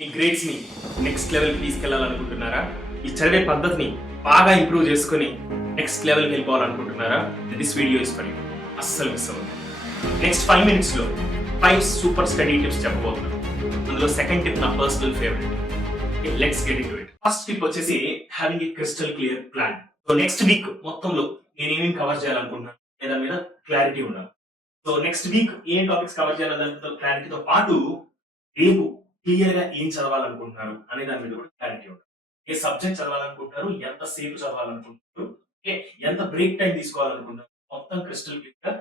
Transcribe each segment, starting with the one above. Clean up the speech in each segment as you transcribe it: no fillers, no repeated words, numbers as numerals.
ఈ గ్రేడ్స్‌ని నెక్స్ట్ లెవెల్‌కి తీసుకెళ్లాలనుకుంటున్నారా? ఈ చదివే పద్ధతిని బాగా ఇంప్రూవ్ చేసుకొని నెక్స్ట్ లెవెల్‌కి వెళ్ళిపోవాలనుకుంటున్నారా? This video is for you. అస్సలు మిస్ అవ్వద్దు. నెక్స్ట్ 5 మినిట్స్‌లో 5 సూపర్ స్టడీ టిప్స్ చెప్పబోతున్నాను. అందులో సెకండ్ టిప్ నా personal favourite. Let's get into it. First tip వచ్చేసి having a crystal clear plan. So next week మొత్తంలో నేను ఏమేమి కవర్ చేయాలనుకుంటున్నాను అనే దాని మీద క్లారిటీ ఉండాలి. సో నెక్స్ట్ వీక్ ఏం టాపిక్స్ కవర్ చేయాలనే దానితో క్లారిటీతో పాటు రేపు క్లియర్ గా ఏం చదవాలనుకుంటున్నారు అనే దాని మీద కూడా క్లారిటీ ఉంటుంది. ఏ సబ్జెక్ట్ చదవాలనుకుంటున్నారు, ఎంత సేపు చదవాలనుకుంటున్నారు, ఓకే, ఎంత బ్రేక్ టైం తీసుకోవాలనుకుంటున్నారు, మొత్తం క్రిస్టల్ క్లియర్ గా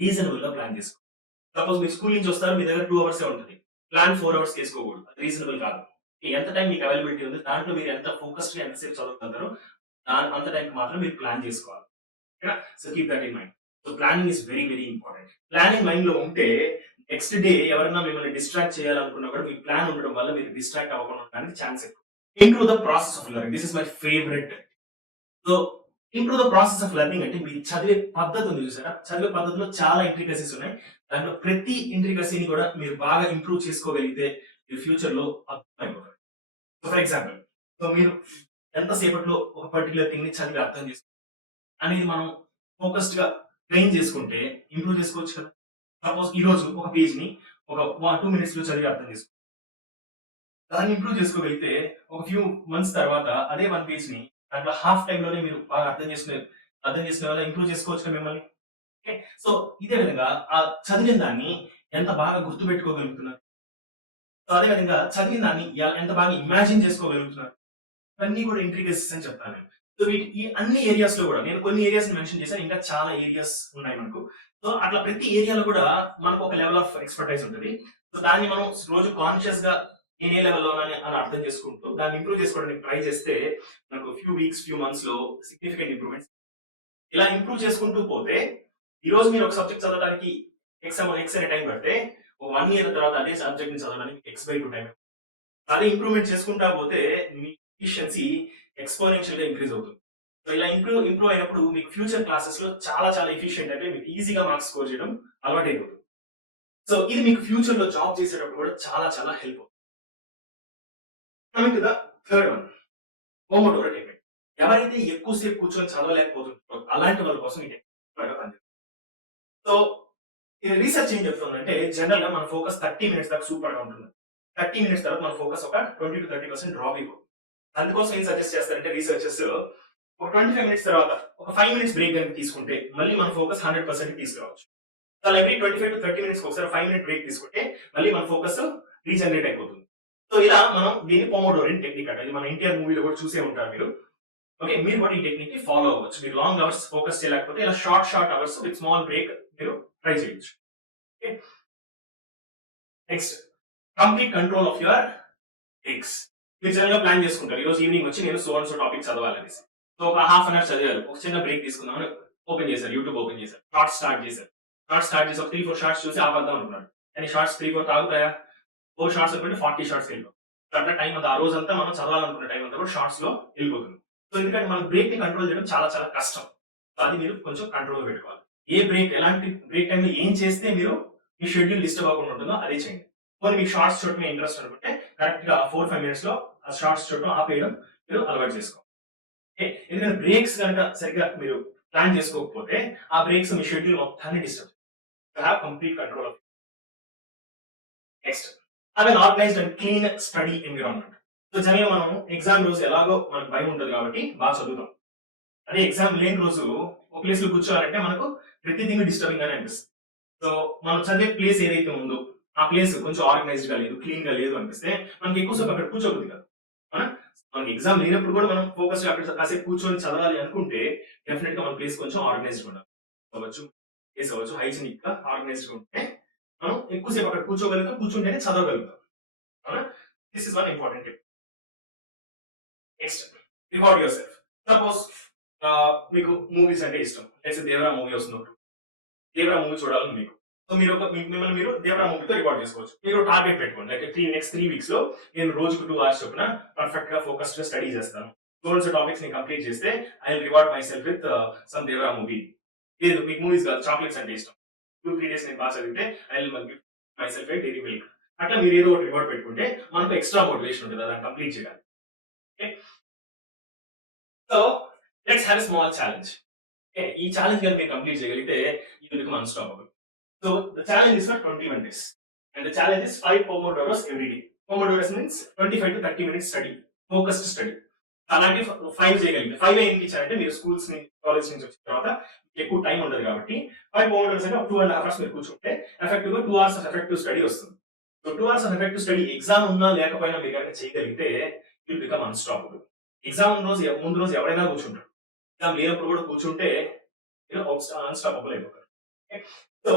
రీజనబుల్ గా ప్లాన్ చేసుకోవాలి. సపోజ్ మీరు స్కూల్ నుంచి వస్తారు, మీ దగ్గర 2 అవర్స్ ఉంటుంది. ప్లాన్ 4 అవర్స్ చేసుకోకూడదు, అది రీజనబుల్ కాదు. ఎంత టైం మీకు అవైలబిలిటీ ఉంది, దాంట్లో మీరు ఎంత ఫోకస్డ్ గా ఎంతసేపు చదువుతారో అంత టైం మాత్రం మీరు ప్లాన్ చేసుకోవాలి. So keep that in mind. So planning is very very important. Planning mind లో ఉంటే నెక్స్ట్ డే ఎవరైనా మిమ్మల్ని డిస్ట్రాక్ట్ చేయాలనుకున్నా కూడా మీ ప్లాన్ ఉండడం వల్ల మీరు డిస్ట్రాక్ట్ అవ్వకుండా ఉండడానికి ఛాన్స్ ఎక్కువ. Improve the process of learning. This is my favourite. So improve the process of learning అంటే మీరు చదివే పద్ధతి ఉంది చూసారా, చదివే పద్ధతిలో చాలా ఇంట్రికసీస్ ఉన్నాయి. దాంట్లో ప్రతి ఇంట్రికసీని కూడా మీరు బాగా ఇంప్రూవ్ చేసుకోగలిగితే మీ ఫ్యూచర్ లో అర్థమైపోతుంది. సో ఫర్ ఎగ్జాంపుల్, సో మీరు ఎంతసేపట్లో ఒక పర్టికులర్ థింగ్ ని చదివి అర్థం చేసుకో అనేది మనం ఫోకస్డ్ గా ట్రైన్ చేసుకుంటే ఇంప్రూవ్ చేసుకోవచ్చు కదా. సపోజ్ ఈ రోజు ఒక పేజ్ ని ఒక 2 మినిట్స్ లో చదివి అర్థం చేసుకో, దాన్ని ఇంప్రూవ్ చేసుకోగలిగితే ఒక ఫ్యూ మంత్స్ తర్వాత అదే 1 పేజ్ ని దాంట్లో హాఫ్ టైం లోనే మీరు బాగా అర్థం చేసుకునే వల్ల ఇంప్రూవ్ చేసుకోవచ్చు కదా మిమ్మల్ని. ఓకే, సో ఇదే విధంగా ఆ చదివిన దాన్ని ఎంత బాగా గుర్తు పెట్టుకోగలుగుతున్నారు, సో అదే విధంగా చదివిన దాన్ని ఎంత బాగా ఇమాజిన్ చేసుకోగలుగుతున్నారు, ఇవన్నీ కూడా ఇంట్రిగేసెస్ అని చెప్తాను నేను. సో వీటి ఈ అన్ని ఏరియాస్ లో కూడా నేను కొన్ని ఏరియాస్ మెన్షన్ చేశాను, ఇంకా చాలా ఏరియాస్ ఉన్నాయి మనకు. సో అట్లా ప్రతి ఏరియాలో కూడా మనకు ఒక లెవెల్ ఆఫ్ ఎక్స్పర్టైజ్ ఉంటుంది. సో దాన్ని మనం రోజు కాన్షియస్ గా నేను ఏ లెవెల్లో అని అర్థం చేసుకుంటూ దాన్ని ఇంప్రూవ్ చేసుకోవడానికి ట్రై చేస్తే మనకు ఫ్యూ వీక్స్ ఫ్యూ మంత్స్ లో సిగ్నిఫికెంట్ ఇంప్రూవ్మెంట్స్. ఇలా ఇంప్రూవ్ చేసుకుంటూ పోతే ఈ రోజు మీరు ఒక సబ్జెక్ట్ చదవడానికి ఎక్స్ అనే టైం పెడితే ఒక 1 ఇయర్ తర్వాత అదే సబ్జెక్ట్ ని చదవడానికి x/2 టైం. అదే ఇంప్రూవ్మెంట్ చేసుకుంటా పోతే మీ ఎఫిషియన్సీ ఎక్స్పోనెన్షియల్ గా ఇంక్రీజ్ అవుతుంది. సో ఇలా ఇంప్రూవ్ అయినప్పుడు మీకు ఫ్యూచర్ క్లాసెస్ లో చాలా చాలా ఎఫిషియెంట్ అంటే మీకు ఈజీగా మార్క్స్ స్కోర్ చేయడం అలవాటు అయిపోతుంది. సో ఇది మీకు ఫ్యూచర్ లో జాబ్ చేసేటప్పుడు కూడా చాలా చాలా హెల్ప్ అవుతుంది. Coming to the third one, pomodoro technique. ఎవరైతే ఎక్కువసేపు కూర్చొని చదవలేకపోతుంటారో అలాంటి వాళ్ళ కోసం ఈ టెక్నిక్ బాగా పనిచేస్తుంది. సో ఈ రీసెర్చ్ ఏం చెప్తుందంటే జనరల్ గా మన ఫోకస్ 30 మినిట్స్ దాకా సూపర్ గా ఉంటుంది. 30 మినిట్స్ తర్వాత మన ఫోకస్ ఒక 20-30% డ్రాప్ అయిపోతుంది. అందుకోసం ఏం సజెస్ట్ చేస్తారంటే రీసెర్చర్స్ ఒక 25 మినిట్స్ తర్వాత ఒక 5 మినిట్స్ బ్రేక్ కనుక తీసుకుంటే మళ్ళీ మన ఫోకస్ 100% తీసుకురావచ్చు. అలా ఎవ్రీ 25-30 మినిట్స్ ఒకసారి 5 మినిట్ బ్రేక్ తీసుకుంటే మళ్ళీ మన ఫోకస్ రీజనరేట్ అయిపోతుంది. సో ఇలా మనం దీన్ని పోమోడోరో టెక్నిక్ అంటే ఇది మన ఎన్టీఆర్ మూవీలో కూడా చూసే ఉంటారు మీరు. ఓకే, మీరు కూడా ఈ టెక్నిక్ ని ఫాలో అవ్వచ్చు. మీరు లాంగ్ అవర్స్ ఫోకస్ చేయలేకపోతే ఇలా short hours with small break మీరు ట్రై చేయొచ్చు. Okay, next, complete control of your breaks. మీరు జనరల్ గా ప్లాన్ చేసుకుంటారు ఈ రోజు ఈవినింగ్ వచ్చి నేను సో అండ్ సో టాపిక్ చదవాలనేసి. సో ఒక హాఫ్ అన్ అవర్ చదివారు, ఒక చిన్న బ్రేక్ తీసుకుందామని ఓపెన్ చేశారు, యూట్యూబ్ ఓపెన్ చేశారు, షార్ట్స్ స్టార్ట్ చేసి ఒక 3-4 షార్ట్స్ చూసి ఆపద్దాం అనుకున్నాడు. కానీ షార్ట్స్ 3-4 తాగుతాయా? 4 షార్ట్స్ అనుకుంటే 40 షార్ట్స్ వెళ్ళిపోతుంది. అట్లా టైం అంతా ఆ రోజు అంతా మనం చదవాలనుకున్న టైం అంతా కూడా షార్ట్స్ లో వెళ్ళిపోతుంది. సో ఎందుకంటే మనం బ్రేక్ ని కంట్రోల్ చేయడం చాలా చాలా కష్టం. సో అది మీరు కొంచెం కంట్రోల్ పెట్టుకోవాలి. ఏ బ్రేక్, ఎలాంటి బ్రేక్ టైంలో ఏం చేస్తే మీరు మీ షెడ్యూల్ డిస్టర్బ్ అవ్వకుండా ఉంటుందో అదే చేయండి. కొన్ని మీకు షార్ట్స్ చూడటం ఇంట్రెస్ట్ అనుకుంటే కరెక్ట్ గా 4-5 మినిట్స్ లో ఆ షార్ట్స్ చూడటం ఆపేయడం మీరు అలవాటు చేసుకోవాలి. ఎందుకంటే బ్రేక్స్ కనుక సరిగ్గా మీరు ప్లాన్ చేసుకోకపోతే ఆ బ్రేక్స్ మీ షెడ్యూల్ మొత్తాన్ని disturb have complete control of. Next, have an organised and clean study environment. So general మనం ఎగ్జామ్ రోజు ఎలాగో మనకు భయం ఉంటుంది కాబట్టి బాగా చదువుతాం. అదే ఎగ్జామ్ లేని రోజు ఒక ప్లేస్ లో కూర్చోవాలంటే మనకు ప్రతిదీ డిస్టర్బింగ్ గానే అనిపిస్తుంది. సో మనం చదివే ప్లేస్ ఏదైతే ఉందో ఆ ప్లేస్ కొంచెం ఆర్గనైజ్డ్ గా లేదు, క్లీన్ గా లేదు అనిపిస్తే మనకి ఎక్కువసేపు అక్కడ కూర్చోబుద్ది కాదు. మనకి ఎగ్జామ్ లేనప్పుడు కూడా మనం ఫోకస్ అక్కడ కాసేపు కూర్చొని చదవాలి అనుకుంటే డెఫినెట్ గా మన ప్లేస్ కొంచెం ఆర్గనైజ్డ్ ఉండాలి అవ్వచ్చు, ప్లేస్ అవ్వచ్చు, హైజీనిక్ గా ఆర్గనైజ్డ్ గా ఉంటే మనం ఎక్కువసేపు అక్కడ కూర్చుంటేనే చదవగలుగుతాం. This is one important tip. Next, reward your self. Suppose మీకు మూవీస్ అంటే ఇష్టం, దేవరా మూవీ వస్తుంది, దేవరా మూవీ చూడాలని మీకు. సో మీరు మిమ్మల్ని మీరు దేవరా మూవీతో రికార్డ్ చేసుకోవచ్చు. మీరు టార్గెట్ పెట్టుకోండి, లైక్ నెక్స్ట్ 3 వీక్స్ లో నేను రోజుకు 2 అవర్స్ చొప్పున పర్ఫెక్ట్ గా ఫోకస్డ్ గా స్టడీ చేస్తాను. సో టాపిక్స్ ని కంప్లీట్ చేస్తే I will reward my self with some Devara movie. లేదు మీకు మూవీస్ కాదు, చాక్లెట్స్ అంటే ఇష్టం, 2-3 డేస్ నేను బాగా చదివితే I will give myself a Dairy Milk. అట్లా మీరు ఏదో ఒకటి రివార్డ్ పెట్టుకుంటే మనకు ఎక్స్ట్రా మోటివేషన్ ఉంటుంది దాన్ని కంప్లీట్ చేయడానికి. Okay, so let's have a small challenge. Okay, ఈ ఛాలెంజ్ కనుక మీరు కంప్లీట్ చేయగలిగితే you will become unstoppable. So the challenge is for 21 days and the challenge is 5 pomodoros every day. Pomodoros means 25 to 30 minutes study, focused study. అలాంటి 5 చేయగలిగితే 5 ఎందుకు ఇచ్చారంటే మీరు schools నుంచి కాలేజ్ నుంచి వచ్చిన తర్వాత ఎక్కువ టైం ఉండదు కాబట్టి 5 pomodoros అంటే 2.5 hours మీరు కూర్చుంటే ఎఫెక్టివ్ గా 2 hours ఆఫ్ ఎఫెక్టివ్ స్టడీ వస్తుంది. So 2 hours of effective study exam ఉన్నా లేకపోయినా మీరు కనుక చేయగలిగితే విల్ బికమ్ అన్స్టాపబుల్. ఎగ్జామ్ ముందు రోజు ఎవరైనా కూర్చుంటారు, ఎగ్జామ్ లేనప్పుడు కూడా కూర్చుంటే అన్స్టాపబుల్ అయిపోతారు. సో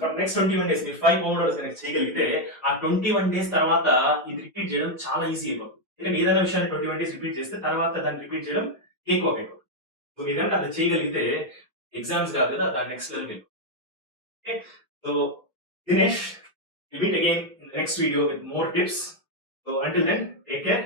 ఫర్ నెక్స్ట్ 21 days మీరు 5 pomodoros కనుక చేయగలిగితే ఆ 21 days తర్వాత ఇది రిపీట్ చేయడం చాలా ఈజీ అయిపోతుంది. ఎందుకంటే ఏదైనా విషయాన్ని 21 days రిపీట్ చేస్తే తర్వాత దాన్ని రిపీట్ చేయడం ఎక్కువ అయిపోతుంది. సో మీరు కనుక అది చేయగలిగితే ఎగ్జామ్స్ కాదు కదా, దాని నెక్స్ట్ లెవెల్కి వెళ్ళిపోతుంది. Okay, so Dinesh, we'll meet again in the next video with more tips. So until then, take care.